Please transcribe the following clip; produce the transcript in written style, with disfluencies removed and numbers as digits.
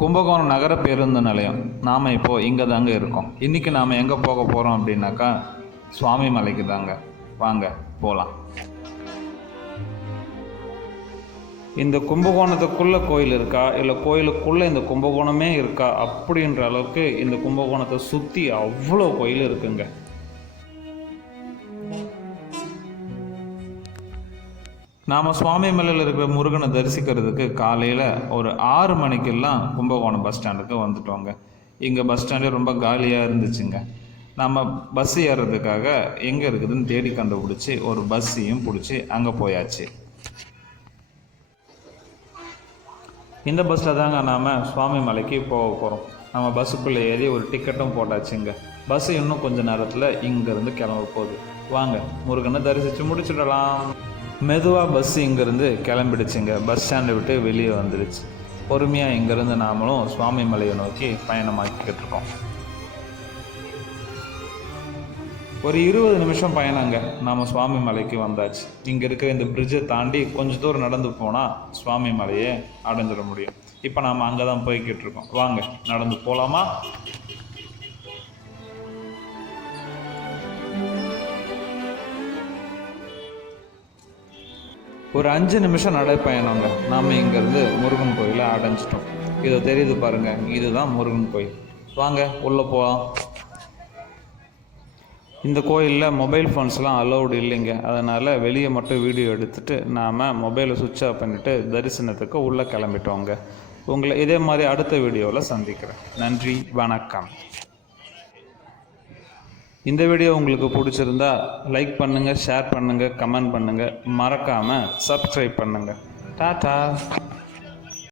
கும்பகோணம் நகர பேருந்து நிலையம். நாம் இப்போது இங்கே தாங்க இருக்கோம். இன்றைக்கி நாம் எங்கே போக போகிறோம் அப்படின்னாக்கா சுவாமி மலைக்கு தாங்க. வாங்க போகலாம். இந்த கும்பகோணத்துக்குள்ளே கோயில் இருக்கா இல்லை கோயிலுக்குள்ளே இந்த கும்பகோணமே இருக்கா அப்படின்ற அளவுக்கு இந்த கும்பகோணத்தை சுற்றி அவ்வளோ கோயில் இருக்குங்க. நாம் சுவாமி மலையில் இருக்கிற முருகனை தரிசிக்கிறதுக்கு காலையில் ஒரு 6 மணிக்கெல்லாம் கும்பகோணம் பஸ் ஸ்டாண்டுக்கு வந்துட்டோங்க. இங்கே பஸ் ஸ்டாண்டே ரொம்ப காலியாக இருந்துச்சுங்க. நம்ம பஸ் ஏறுறதுக்காக எங்கே இருக்குதுன்னு தேடி கண்டுபிடிச்சி ஒரு பஸ்ஸையும் பிடிச்சி அங்கே போயாச்சு. இந்த பஸ்ஸில் தாங்க நாம் சுவாமி மலைக்கு போக போகிறோம். நம்ம பஸ்ஸுக்குள்ளே ஏறி ஒரு டிக்கெட்டும் போட்டாச்சுங்க. பஸ்ஸு இன்னும் கொஞ்சம் நேரத்தில் இங்கேருந்து கிளம்ப போகுது. வாங்க முருகனை தரிசித்து முடிச்சிடலாம். மெதுவாக பஸ்ஸு இங்கேருந்து கிளம்பிடுச்சுங்க. பஸ் ஸ்டாண்டை விட்டு வெளியே வந்துடுச்சு. பொறுமையாக இங்கேருந்து நாமளும் சுவாமி மலையை நோக்கி பயணமாக்கிக்கிட்டு இருக்கோம். ஒரு 20 நிமிஷம் பயணங்க. நாம் சுவாமி மலைக்கு வந்தாச்சு. இங்கே இருக்கிற இந்த பிரிட்ஜை தாண்டி கொஞ்சம் தூரம் நடந்து போனால் சுவாமி மலையை அடைஞ்சிட முடியும். இப்போ நாம் அங்கே தான் போய்கிட்டு இருக்கோம். வாங்க நடந்து போகலாமா? ஒரு 5 நிமிஷம் நடைப்பயணங்க. நாம் இங்கேருந்து முருகன் கோயிலை அடைஞ்சிட்டோம். இதை தெரியுது பாருங்கள், இதுதான் முருகன் கோயில். வாங்க உள்ளே போகலாம். இந்த கோயிலில் மொபைல் ஃபோன்ஸ்லாம் அலௌடு இல்லைங்க. அதனால் வெளியே மட்டும் வீடியோ எடுத்துகிட்டு நாம் மொபைலை சுவிட்ச் ஆஃப் பண்ணிவிட்டு தரிசனத்துக்கு உள்ளே கிளம்பிட்டோங்க. உங்களை இதே மாதிரி அடுத்த வீடியோவில் சந்திக்கிறேன். நன்றி, வணக்கம். இந்த வீடியோ உங்களுக்கு பிடிச்சிருந்தா லைக் பண்ணுங்கள், ஷேர் பண்ணுங்கள், கமெண்ட் பண்ணுங்கள். மறக்காமல் சப்ஸ்கிரைப் பண்ணுங்கள். டாடா.